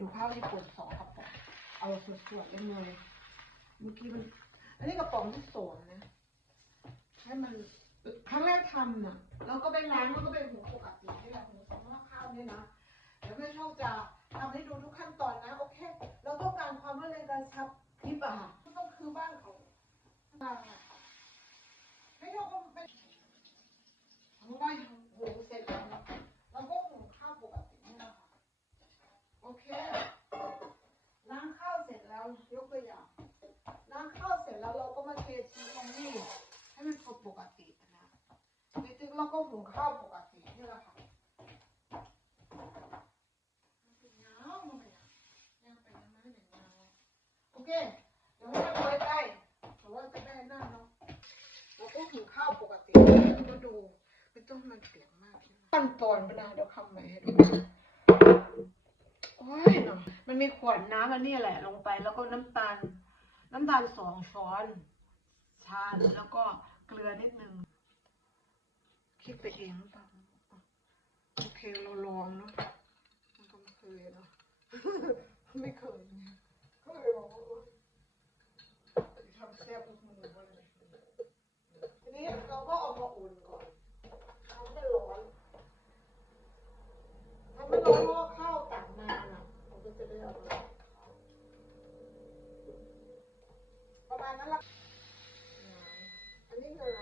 ดูข้าวญี่ปุ่นสองกระป๋องเอาสวยๆเลยเลยเมื่อกี้มัน อันนี้กระป๋องที่สองนะให้มันครั้งแรกทำน่ะเราก็ไปล้างแล้วก็ไปหุงปกตินี่แหละหุงสองหม้อข้าวเนี่ยนะเดี๋ยวแม่โชคจะทำให้ดูทุกขั้นตอนนะโอเค เราต้องการความรวดเร็วการชับคลิปอะค่ะก็คือบ้านเของบ้านอะไม่โชคก็เป็นทำได้หุงเสร็จแล้วเราก็หุงข้าวปกตินี่นะคะ โอเค ล้างข้าวเสร็จแล้วยกตัวอย่าง ล้างข้าวเสร็จแล้วเราก็มาเทชีสตรงนี้ให้มันพอปกตินะจริงๆเราก็หุงข้าวปกตินี่แหละค่ะยาวมาเลยยาวไปยังไม่เห็นยาวโอเค เดี๋ยวให้มันไว้ใกล้แต่ว่าจะได้หน้าเนาะเราก็หุงข้าวปกติก็ดูไม่ต้องมันเปียกมากขั้นตอนเวลาเดี๋ยวคำใหม่ให้ดู โอ้ยเนาะมันมีขวดน้ำอันนี้แหละลงไป แล้วก็น้ำตาล น้ำตาลสองช้อนชาแล้วก็เกลือนิดนึงคิดไปเองหรือเปล่าโอเคเราลองเนาะมันก็ไม่เคยเนาะไม่เคยเลยบอกว่าเออทำแซ่บทุกมือมาเลยทีนี้เราก็เอามาอุ่นก่อนทำให้ร้อนทำให้ร้อนเพราะว่าข้าวตักมาน่ะเราก็จะได้เอามา ประมาณนั้นละอันนี้งา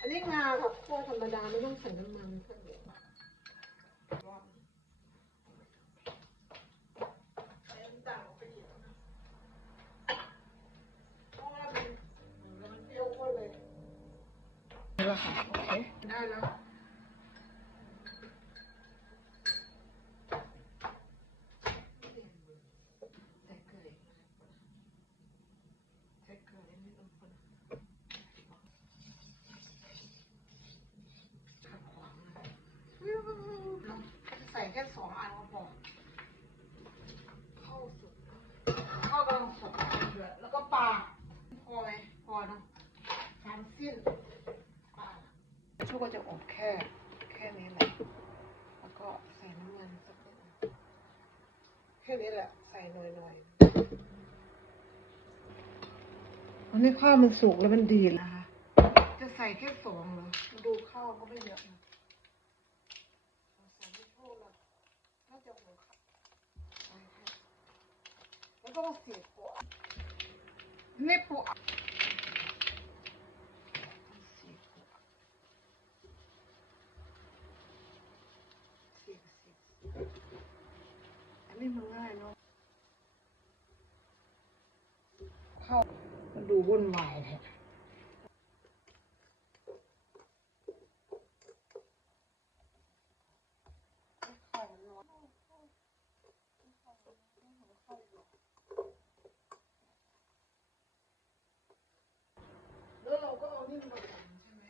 อันนี้งาค่ะคั่ วธรรมดาไม่ต้องใส่น้ำมันเท่าเดียวใส่น้ำตาลออกไปอีกนะเพราะว่ามันมันเปรี้ยวข้นเลยนี่แหละค่ะ โอเค ได้แล้ว ใส่เกลืออีกนะใส่เกลือนิดนึงคนขัดขวางนะใส่แค่สองอันก็พอเข้าสุดเข้ากำลังสุกเดือดแล้วก็ปลาพอไหมพอเนาะสามสิ้นปลาชุกก็จะอบแค่ แค่นี้แหละ แล้วก็ใส่น้ำมันสักนิดนึง แค่นี้แหละ ใส่หน่อยๆอันนี้ ข้าวมันสุกแล้วมันดีนะคะ จะใส่แค่สองเหรอ ดูข้าวก็ไม่เยอะนะใส่ไม่เท่าละน่าจะหัวข้าวแล้วก็มาเสียบปูนี่ปัวเสียบปัวอันนี้มันง่ายเนาะเข้ามัน ดูวุ่นวายเข้ามันร้อนแล้วเราก็เอานี่มาผสมใช่ไหม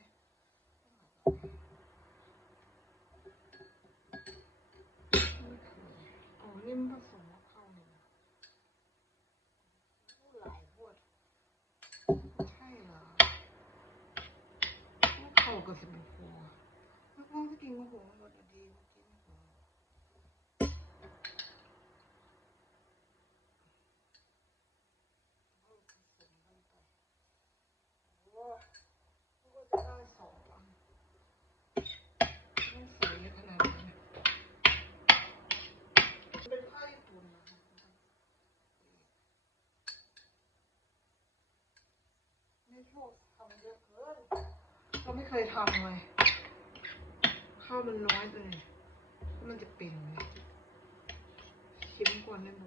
อ๋อนี่มันผสมกับข้าวเนี่ย หลายพวดใช่เหรอเข้ากับสมุนไพรแล้ว พ่อก็กินมะหัวหมดอะดีกินมะหัวโอ้ก็จะได้สองอันไม่สวยขนาดนี้นเป็นผ้าญี่ปุ่นนะคะ ไม่ชอบทำเยอะเกินเราไม่เคยทำเลยข้าวมันน้อยไปเลยแล้วมันจะเป็นไหมชิมก่อนได้ไหม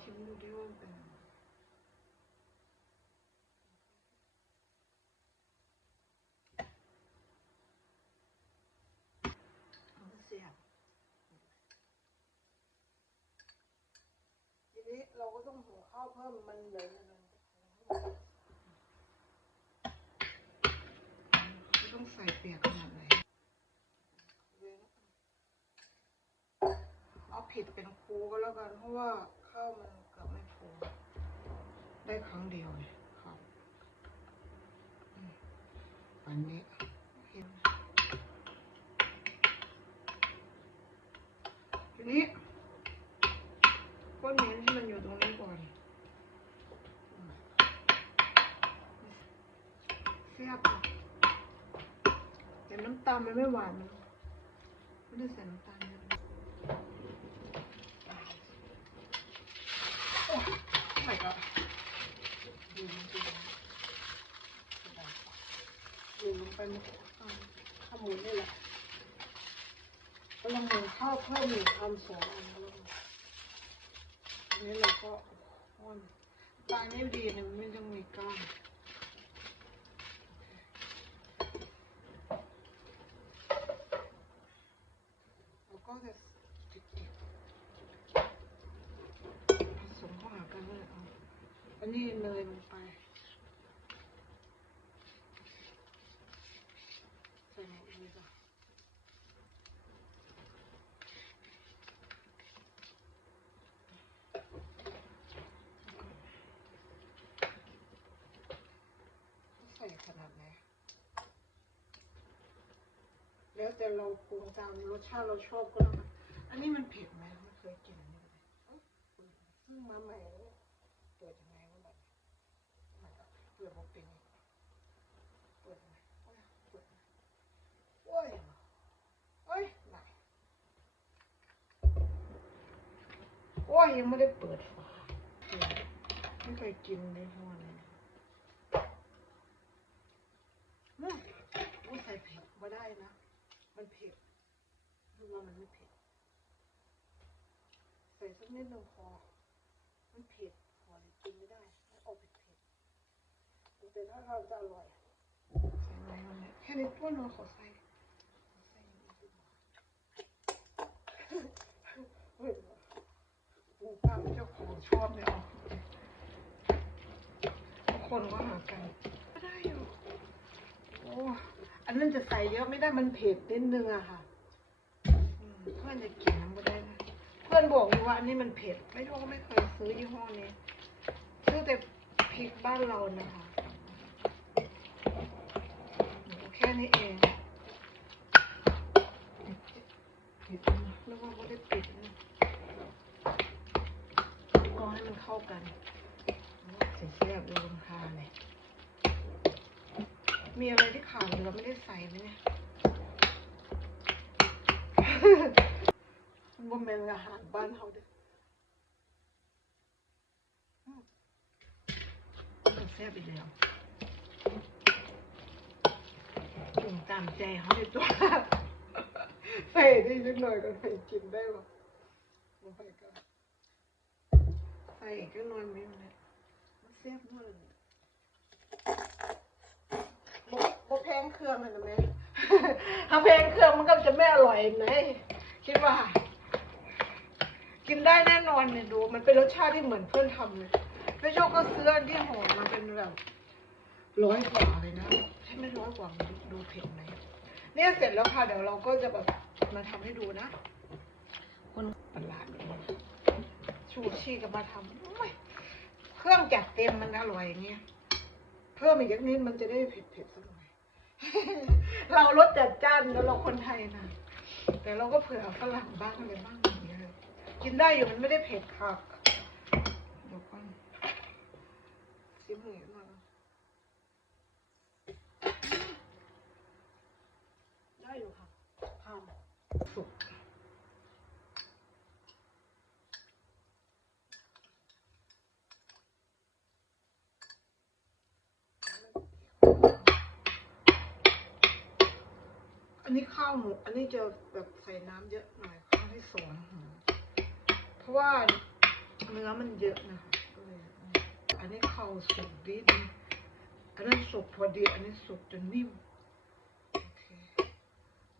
ชิมดูดิว่ามันเป็นยังไงเอาเสียบที นี้เราก็ต้องหุงข้าวเพิ่มมันเหลือมันไม่ต้องใส่เปียกขนาดไหนเอาผิดเป็นครูก็แล้วกันเพราะว่าข้าวมันเกือบไม่พอได้ครั้งเดียวไงครับอืมอันนี้เห็นทีนี้ มันไม่ หวานนะไม่ได้ใส่น้ำตาลเยอะโอ้ไม่ก็ดูมันดูดูลงไปมันข้าวหมูนี่แหละก็ลองมือข้าวเพิ่มอีกคำสองอันก็ลองอันนี้เราก็อ้อนปลานี่ดีนะมันไม่ต้องมีก้างเราก็จะจิกๆผสมเข้าหากันเลยเอาอันนี้เนยลงไปใส่ในนี้ก่อน ใส่ขนาดไหน แล้วแต่เราปรุงตามรสชาติเราชอบก็แล้วกันอันนี้มันเผ็ดไหมไม่เคยกินอันนี้เลยเอ้าเพิ่งมาใหม่เนี่ยเปิดยังไงวะแบบมันก็เปิดมาเป็นเปิดยังไงโอ้ยเปิดยังไงโอ้ยโอ้ยไหนโอ้ยยังไม่ได้เปิดฝาเออไม่เคยกินเลยทั้งวันเลยอืมไม่ใส่เผ็ดมาได้นะ มันเผ็ดรู้ว่ามันไม่เผ็ด ใส่สักนิดหนึ่งพอ มันเผ็ดพอเลยกินไม่ได้มันออกเผ็ดเผ็ดแต่ถ้าเราจะอร่อยใส่อะไรมันเนี่ยแค่นี้ตัวน้อยขอใส่ขอใส่นิดนึงดีกว่าเฮ้ยปูป้าเจ้าของชอบเนี่ยเอาทุกคนก็หากันไม่ได้อยู่โอ้ อันนั้นจะใส่เยอะไม่ได้มันเผ็ดนิดนึงอะค่ะเพื่อนจะกินน้ำก็ได้นะเพื่อนบอกอยู่ว่าอันนี้มันเผ็ด ไม่รู้ก็ไม่เคยซื้อยี่ห้อนี้ซื้อแต่พริกบ้านเรานะคะแค่นี้เองแล้วว่าไม่ได้ปิดนะก็ให้มันเข้ากันใส่เสียบดูลงทาเลย มีอะไรที่ขาดเหลือไม่ได้ใส่ไหมเนี่ยบ่แม่นอาหารบ้านเขาเด้ออืมมันแซ่บอีกแล้วจุ่มตามใจเขาในตัวใส่ได้นิดหน่อยก็ใส่กินได้ปะบ่ไปก็ใส่ก็นอนไม่ได้มันแซ่บมากเลย บ่แพงเครื่องเลยนะแม่ถ้าแพงเครื่องมันก็จะไม่อร่อยไหนคิดว่า กินได้แน่นอนเนี่ยดู มันเป็นรสชาติที่เหมือนเพื่อนทำเลยแม่โชคก็ซื้ออันที่หอมาเป็นแบบร้อยกว่าเลยนะใช่ไหม่ร้อยกว่าดูเผ็ดไหมเนี่ยเสร็จแล้วค่ะเดี๋ยวเราก็จะแบบมาทำให้ดูนะคนประหลาดชูชีก็มาทำเครื่องจัดเต็มมันอร่อยอย่างเงี้ยเพิ่มอีกนิดมันจะได้เผ็ดๆสักหน่อย เรารสจัดจ้านแล้วเราคนไทยนะแต่เราก็เผื่อฝรั่งบ้างอะไรบ้างอย่างเงี้ยกินได้อยู่มันไม่ได้เผ็ดค่ะเดี๋ยวก่อนซิมเหนียวมาได้อยู่ค่ะทำสุก ข้าวหมูอันนี้จะแบบใส่น้ำเยอะหน่อยข้าวที่สองเพราะว่าเนื้อมันเยอะนะคะก็เลยอันนี้ข้าวสุกดีดีอันนั้นสุกพอดี อันนี้สุกจนนิ่มโอเค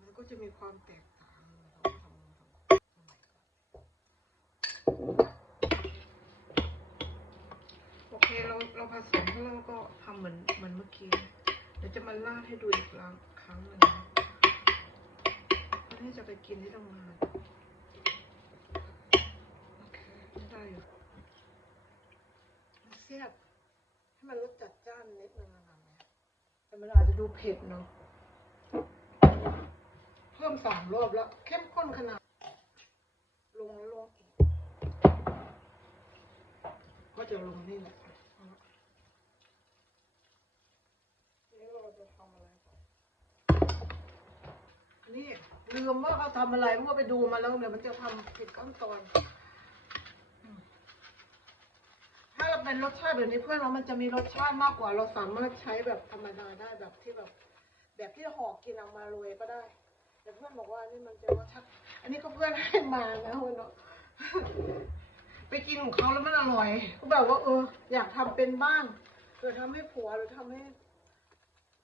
มันก็จะมีความแตกต่างเราก็ทำทำทำใหม่ก่อนโอเคเราเราผสมแล้วก็ทำเหมือนเหมือนเมื่อกี้เดี๋ยวจะมาลาดให้ดูอีกครั้งครั้งหนึ่ง นะวันนี้จะไปกินที่โรงานโอเคไม่ได้อยู่เสียบให้มันรสจัดจ้านนิดนึงนะคะแม่แต่มันอาจจะดูเผ็ดเนาะเพิ่มสามรอบแล้ว เข้มข้นขนาด ลงแล้วลงอีกก็จะลงนี่แหละนี่เราจะทำอะไรก่ ลืมว่าเขาทำอะไรเมื่อไปดูมาแล้วเดี๋ยวมันจะทำผิดขั้นตอน ถ้าเราเป็นรสชาติแบบนี้เพื่อนเรามันจะมีรสชาติมากกว่า เราสามารถใช้แบบธรรมดาได้แบบที่แบบ แบบที่ห่อกินออกมาโรยก็ได้แต่เพื่อนบอกว่านี่มันจะรสชาติอันนี้ก็เพื่อนให้มานะคุณเนาะไปกินของเขาแล้วมันอร่อย ก็แบบว่า เออ อยากทำเป็นบ้างเกิดทำให้ผัวหรือทำให้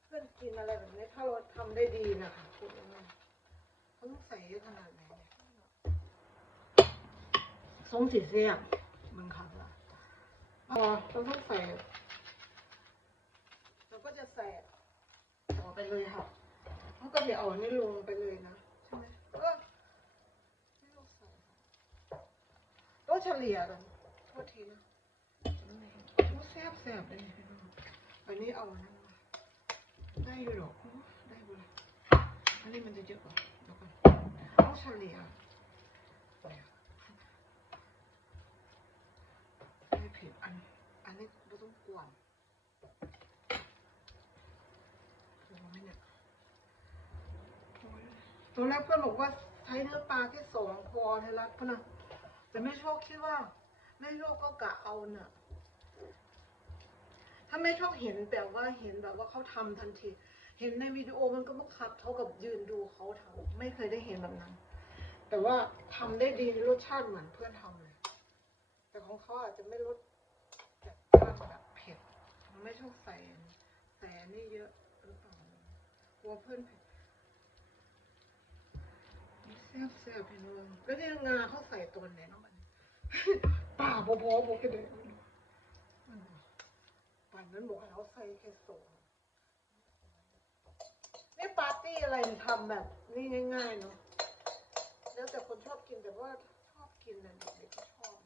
เพื่อนกินอะไรแบบนี้ถ้าเราทำได้ดีนะคะ ต้องใส่เยอะขนาดไหนเนี่ยส้มสีเสียบมึงค่ะว่าพอเราต้องใส่เราก็จะใส่ต่อไปเลยค่ะเขาก็จะเอาอันนี้ลงไปเลยนะใช่ไหมเออไม่ต้องใส่ค่ะต้องเฉลี่ยกันโทษทีนะโอ้แซ่บแซ่บเลยพี่น้องอันนี้เอาอันนั้นมาได้อยู่หรอกโอ้ได้บุเลยอันนี้มันจะเยอะกว่าเดี๋ยวก่อน ต้องเฉลี่ยไม่ผิดอัน อันนี้เราต้องกวนถูกไหมเนี่ยโอ้ยตอนแรกเพื่อนบอกว่าใช้เนื้อปลาแค่สองพอไทยรัฐพะนะแต่ไม่โชคคิดว่าไม่โชคก็กะเอาเน่ะถ้าไม่ชอบเห็นแบบว่าเห็นแบบว่าเขาทำทันที เห็นในวิดีโอมันก็บังคับเท่ากับยืนดูเขาทำไม่เคยได้เห็นแบบนั้น แต่ว่าทำได้ดีรสชาติเหมือนเพื่อนทำเลย แต่ของเขาอาจจะไม่รสจัดจ้านแบบเผ็ดมันไม่ชอบใส่ใส่นี่เยอะหรือเปล่ากลัวเพื่อนเผ็ดแซ่บแซ่บพี่น้องแล้วที่งาเขาใส่ตัวไหนเนาะมันป่าพอๆบอกกันเลยป่านนั้นบอกให้เขาใส่แค่สอง นี่ปาร์ตี้อะไรทำแบบนี่ง่ายๆเนาะแล้วแต่คนชอบกินแต่ว่าชอบกินนะเด็กๆก็ชอบ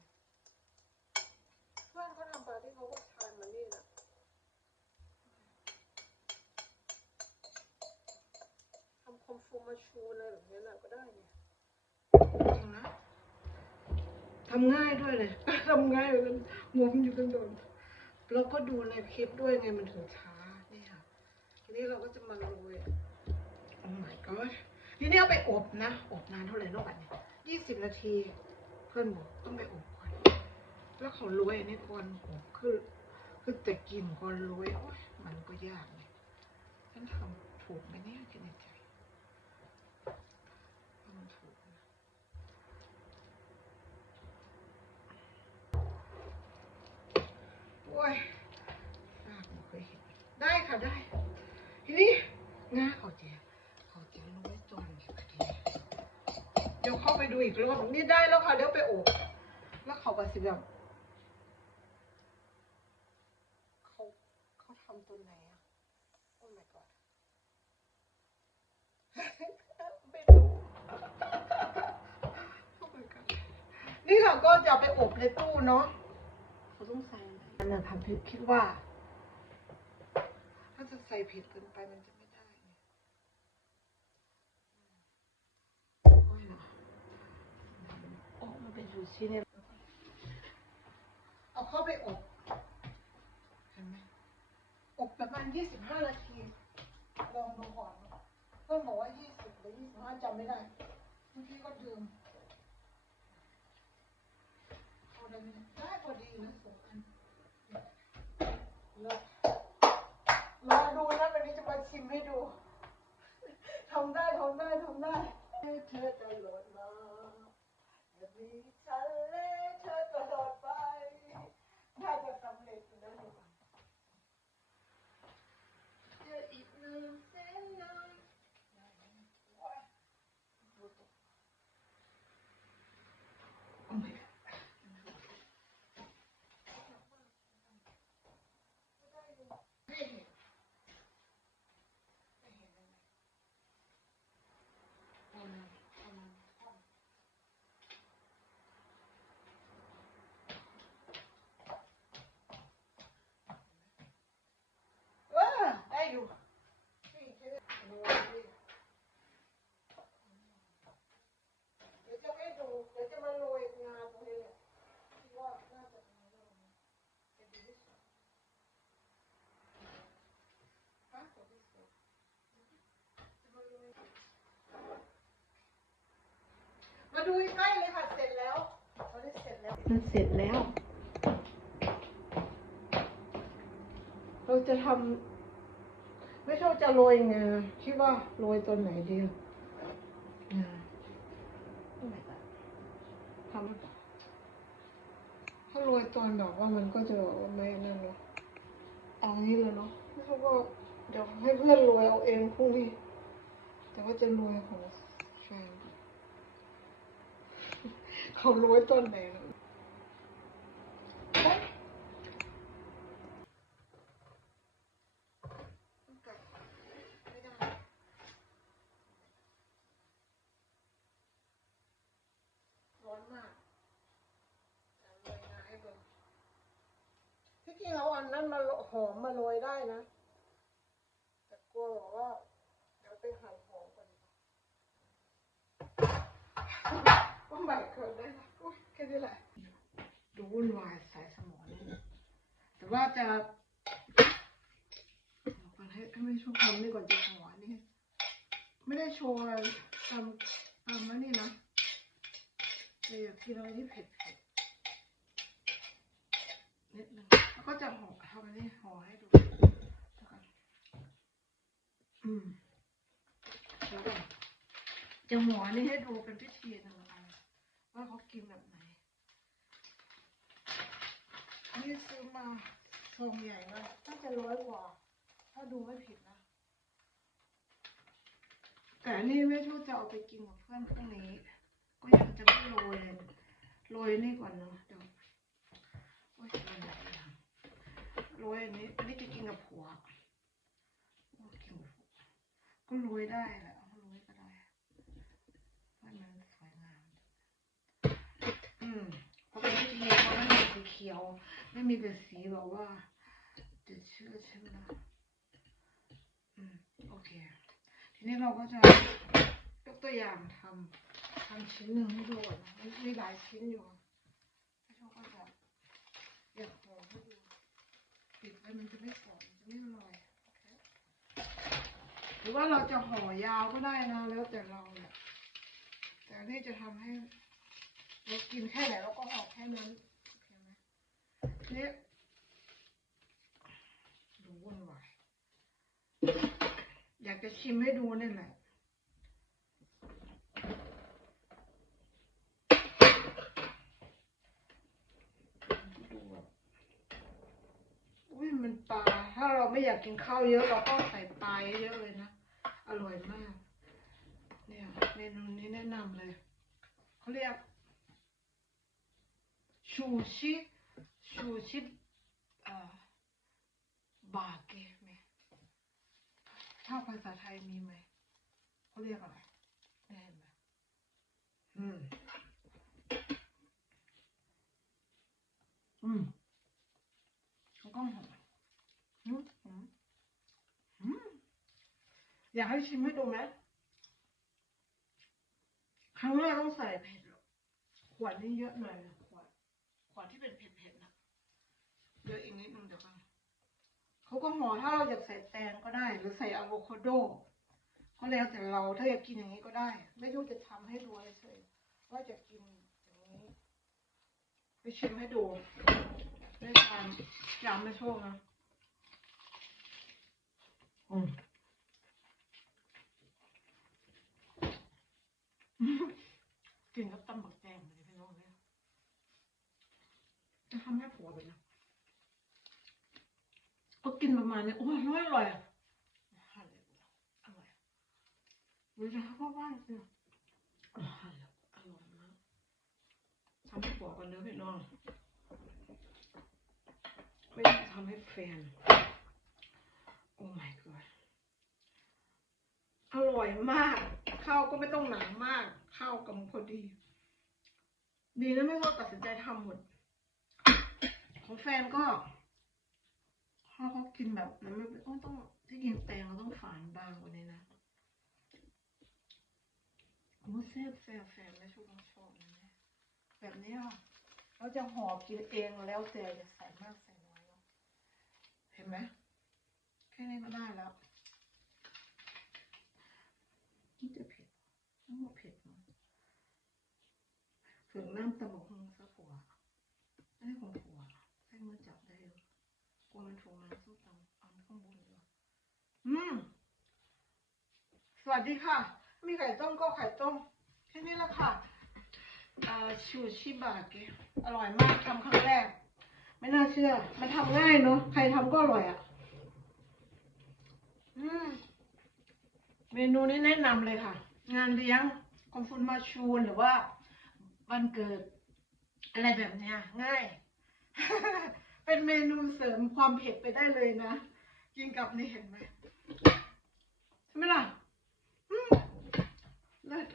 เพื่อนเขาทำปาร์ตี้เขาก็ทานมานี่นะทำคอมฟูมาชูอะไรแบบนี้นะก็ได้เนี่ยจริงนะทำง่ายด้วยเลยทำง่ายเลยงมอยู่กันโดนเราก็ดูในคลิปด้วยไงมันถึงช้านี่ค่ะทีนี้เราก็จะมาโรย โอ้ my god ทีนี้เอาไปอบนะ อบนานเท่าไหร่นอกบัดเนี่ยยี่สิบนาที เพื่อนบอกต้องไปอบก่อน แล้วเขาโรยอันนี้ก่อนอบคือคือแต่กินก่อนโรยโอ้ยมันก็ยากเลยฉันทำถูกไหมเนี่ยคิดในใจทำถูกโอ้ยได้ค่ะได้ ทีนี้งาเขาเจียเขาเจียรู้ไว้ตรงนี้พอดีเดี๋ยวเข้าไปดูอีกรอบนี่ได้แล้วค่ะเดี๋ยวไปอบแล้วเขาก็สิแบบเขาเขาทำตัวไหนอะโอ้ my god ไม่รู้ Oh my god นี่ค่ะก็จะเอาไปอบในตู้เนาะเขาต้องใส่อะไรอันนั้นทำผิดคิดว่า ถ้าจะใส่ผิดเกินไปมันจะไม่ได้เนี่ยโอ้ยนะโอ้ ชิเนี่ยเอาเข้าไปอบเห็นไหมอบประมาณยี่สิบห้านาที ลองดูก่อนเพื่อนบอกว่ายี่สิบหรือยี่สิบห้าจำไม่ได้เมื่อกี้ก็ลืมเอได้ไหมได้พอดีนะสองอันเลิศรอดูนะวันนี้จะมาชิมให้ดูทำได้ทำได้ทำได้เธอตลอดมาอย่ามีฉัน และเธอตลอดไปน่าจะสำเร็จนะหนูเจออีกหนึ่งเส้นเลยโอ้ยดูตกโอ้ my god ไม่เห็นไม่เห็นเลยประมาณประมาณ ดูใกล้เลยค่ะ เสร็จแล้วตอนนี้เสร็จแล้ว มันเสร็จแล้ว เราจะทำไม่ชอบจะโรยไงคิดว่าโรยตอนไหนดีอะอ่าทำถ้าโรยตอนแบบว่ามันก็จะแบบว่าไม่นั่นเนาะเอางี้เลยเนาะแล้วก็เดี๋ยวให้เพื่อนโรยเอาเองพรุ่งนี้แต่ว่าจะโรยของแฟน เขาโรยตอนไหนนะร้อนมากแต่โรยงาให้เบิ่งที่จริงเราเอาอันนั้นมาโรหอมมาโรยได้นะ แต่กลัวบอกว่า เดี๋ยวไปหั่นหอมก่อนดีก ว่าว่าใหม่เกิดได้นะอุ๊ยแค่นี้แหละดูวุ่นวายสายสมองนี่แต่ว่าจะบอกก่อนให้ไม่โชว์ความนี่ก่อนจะหัวนี่ไม่ได้โชว์อะไรทำทำแล้วนี่นะแต่อยากกินอะไรที่เผ็ดเผ็ดนิดนึงแล้วก็จะห่อทำอันนี้ห่อให้ดูอืมเดี๋ยวจะห่อนนี้ให้ดูเป็นพิธีนึ่งอัน ว่าเขากินแบบไหน นี่ซื้อมาซองใหญ่มากน่าจะร้อยกว่า ถ้าดูไม่ผิดนะ แต่นี่ไม่รู้จะเอาไปกินกับเพื่อนพรุ่งนี้ ก็ยังจะไม่โรยเลยโรยนี่ก่อนเนาะเดี๋ยวโอ้ยโรยไหนดีอะโรยอันนี้ อันนี้จะกินกับผัวกินกับผัวก็โรยได้แหละเอาโรยก็ได้ให้มันสวยงาม อื มเพราะเป็นพิธีเพราะมันเป็นสีเขียว ไม่มีแต่สีแบบว่าจะเชื่อใช่ไหมนะอืมโอเค ทีนี้เราก็จะยกตัวอย่างทำทำชิ้นหนึ่งให้ดูนะมันมีหลายชิ้นอยู่พี่โชคก็จะอยากห่อให้ดูปิดไว้มันจะไม่สวยมันจะไม่อร่อยโอเคหรือว่าเราจะห่อยาวก็ได้นะแล้วแต่เราแหละแต่อันนี่จะทำให้ เรากินแค่ไหนเราก็ห่อแค่นั้นโอเคไหมนี่ดูวุ่นวายอยากจะชิมให้ดูนี่แหละดูแบบอุ้ยมันปลา ถ้าเราไม่อยากกินข้าวเยอะเราก็ใส่ปลาเยอะเลยนะ อร่อยมาก เนี่ยเมนูนี้แนะนำเลยเขาเรียก ชูชิชูชิเอ่อบาเกะไหมถ้าภาษาไทยมีไหมเขาเรียกอะไรได้ไหมอืม อืมแล้วก็หอมอืมอืมอืมอยากให้ชิมให้ดูไหมครั้งแรกต้องใส่เผ็ดหรอกขวดนี้เยอะหน่อยนะ ขวดขวดที่เป็นเผ็ดๆนะเยอะอีกนิดนึงเดี๋ยวกันเขาก็ห่อถ้าเราอยากใส่แตงก็ได้ หรือใส่อะโวคาโด ก็แล้วแต่เราถ้าอยากกินอย่างนี้ก็ได้ ไม่รู้จะทำให้ดูเฉยๆว่าจะกินอย่างนี้ไปชิมให้ดูได้ทานยำไม่โชคนะอืมกินกับตำบักแตงเลยพี่น้องเนี่ย จะทำให้ผัวไปนะก็กินประมาณนี้โอ้ยอร่อยอะอร่อยอร่อยหรือจะให้พ่อบ้านกินอร่อยอร่อยมากทำให้ผัวกันเนื้อะพี่น้องไม่ได้ทำให้แฟนโอ้ my god อร่อยมาก ข้าวก็ไม่ต้องหนามาก ข้าวกำลังพอดี ดีนะไม่ต้องตัดสินใจทำหมด ของแฟนก็เขาเขากินแบบนั้นไม่ต้องต้องที่กินแตงเราต้องฝานบางกว่านี้นะโอ้แซ่บแซ่บแฟนไม่ชอบชอบนะเนี่ยแบบนี้ค่ะเราจะห่อกินเองแล้วแต่จะใส่มากใส่น้อยเนาะเห็นไหมแค่นี้ก็ได้แล้วนี่จะเผ็ดไม่ว่าเผ็ดมั้งถึงน้ำตะบกหงซะผัวอันนี้ของผัวใช้มือจับได้เลยกลัว มันโทรมาส้มตำเอาข้างบนเลยอืม สวัสดีค่ะ มีไข่ต้มก็ไข่ต้ม แค่นี้ละค่ะอ่าชูชิบะเกะอร่อยมากทำครั้งแรก ไม่น่าเชื่อ มันทำง่ายเนาะ ใครทำก็อร่อยอะ อืม เมนูนี้แนะนำเลยค่ะ งานเลี้ยงคอนฟุนมาชูนหรือว่าวันเกิด อะไรแบบเนี้ย ง่าย เป็นเมนูเสริมความเผ็ดไปได้เลยนะ กินกับนี่เห็นไหมใช่ไหมล่ะอืมเลิศ